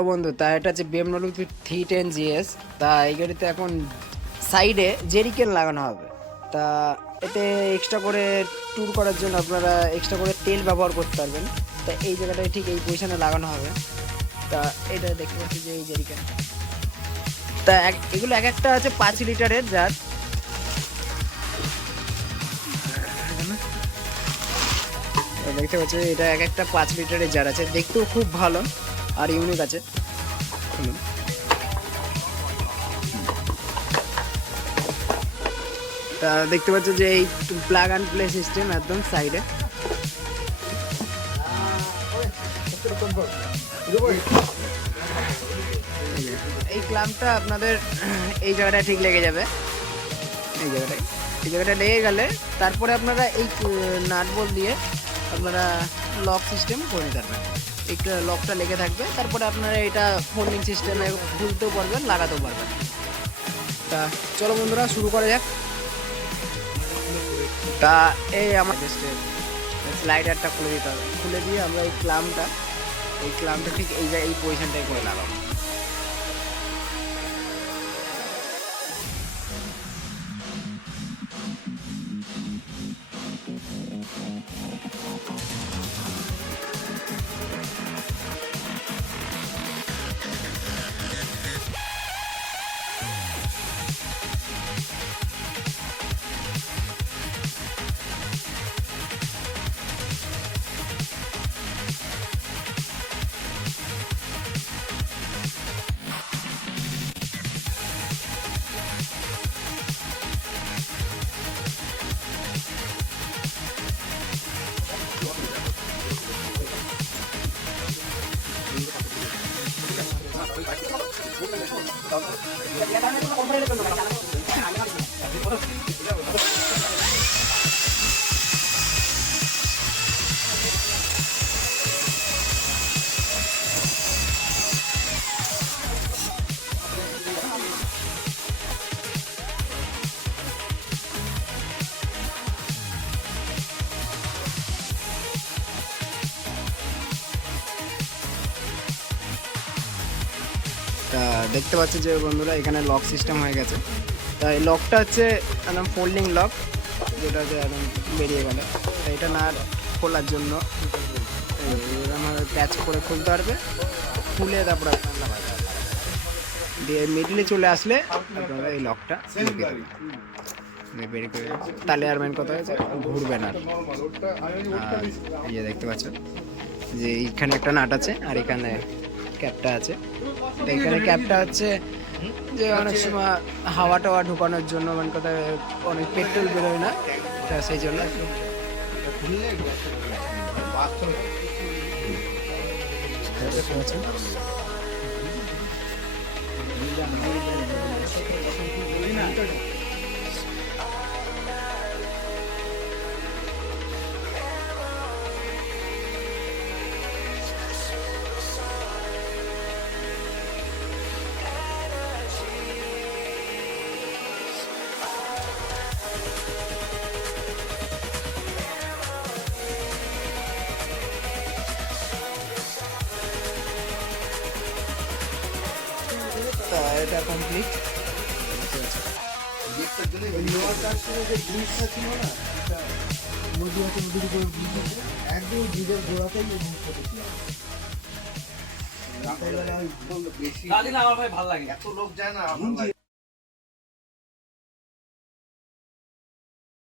Hello বন্ধু, তা এটা হচ্ছে BMW 310 GS। তা এই গাড়িতে এখন সাইডে জেরিকেন লাগানো হবে। তা এতে এক্সট্রা করে ট্যুর করার জন্য আপনারা এক্সট্রা করে তেল ব্যবহার করতে পারবেন। তা এই জায়গাটায় ঠিক এই পজিশনে লাগানো হবে। তা এটা দেখতে পাচ্ছি যে এই জেরিকেন, তা এগুলো এক একটা আছে 5 লিটারের জার। দেখতে পাচ্ছি এটা এক একটা 5 লিটারের জার আছে, দেখতেও খুব ভালো আর ইউনিক আছে। তা দেখতে পাচ্ছ যে এই প্লাগ অ্যান্ড প্লে সিস্টেম একদম সাইডে। এই ক্লাম্পটা আপনাদের এই জায়গাটায় ঠিক লেগে যাবে, এই জায়গাটা লেগে গেলে তারপরে আপনারা এই নাট বল্ট দিয়ে আপনারা লক সিস্টেম করে নিতে পারবেন। একটা লকটা লেগে থাকবে, তারপরে আপনারা এটা ফোল্ডিং সিস্টেমে খুলতেও পারবেন, লাগাতেও পারবেন। তা চলো বন্ধুরা শুরু করা যাক। তা এই আমার স্লাইডারটা খুলে দিতে হবে, খুলে দিয়ে আমরা এই ক্লাম্পটা ঠিক এই পজিশনটাই করে লাগাবো। তা দেখতে পাচ্ছি যে বন্ধুরা এখানে লক সিস্টেম হয়ে গেছে। তা এই লকটা হচ্ছে একদম ফোল্ডিং লক, যেটা হচ্ছে একদম বেরিয়ে গেলে এটা না খোলার জন্য আমার প্যাচ করে খুলতে পারবে, খুলে তারপরে দিয়ে মিডলে চলে আসলে আপনারা এই লকটা বের করে, তাহলে আর মেন কথা হয়েছে ঘুরবে না। আর এই যে দেখতে পাচ্ছেন যে এইখানে একটা নাট আছে আর এখানে ক্যাপটা আছে। এখানে ক্যাপটা হচ্ছে যে অনেক সময় হাওয়া টাওয়া ঢুকানোর জন্য, মানে কথা অনেক পেট্রোল বেরোয় না, সেই জন্য। এটা কমপ্লিট। আমার ভাই ভালো লাগে, এত লোক যায় না।